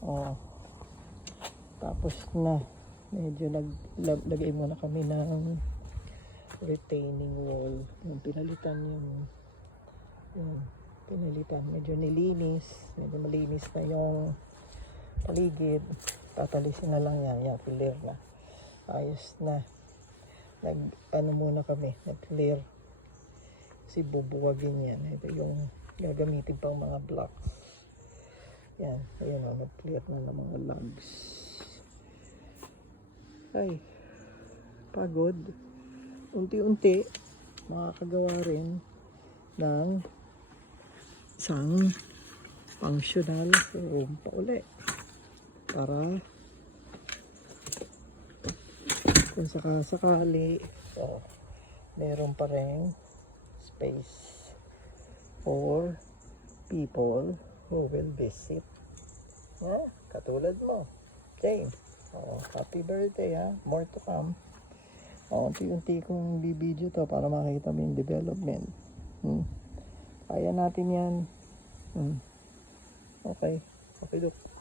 Oh, tapos na. Medyo lagay muna kami ng retaining wall. Yung pinalitan yung pinalitan. Medyo nilinis. Medyo malinis na yung paligid. Tatalisin na lang yan. Yan, clear na. Ayos na. Ano muna kami, nag-clear. Kasi bubuwagin yan. Ito yung gagamitin pang mga blocks. Yan, ayun o, nag-clear na ng mga logs. Ay, pagod. Unti-unti, makakagawa rin ng isang functional room pa uli. Para kung sakasakali, so, meron pa rin space for people who will visit. Katulad mo. Okay. Happy birthday ha. More to come. Unti-unti kong bibidyo to para makita mo yung development. Kaya natin yan. Okay. Okay, look.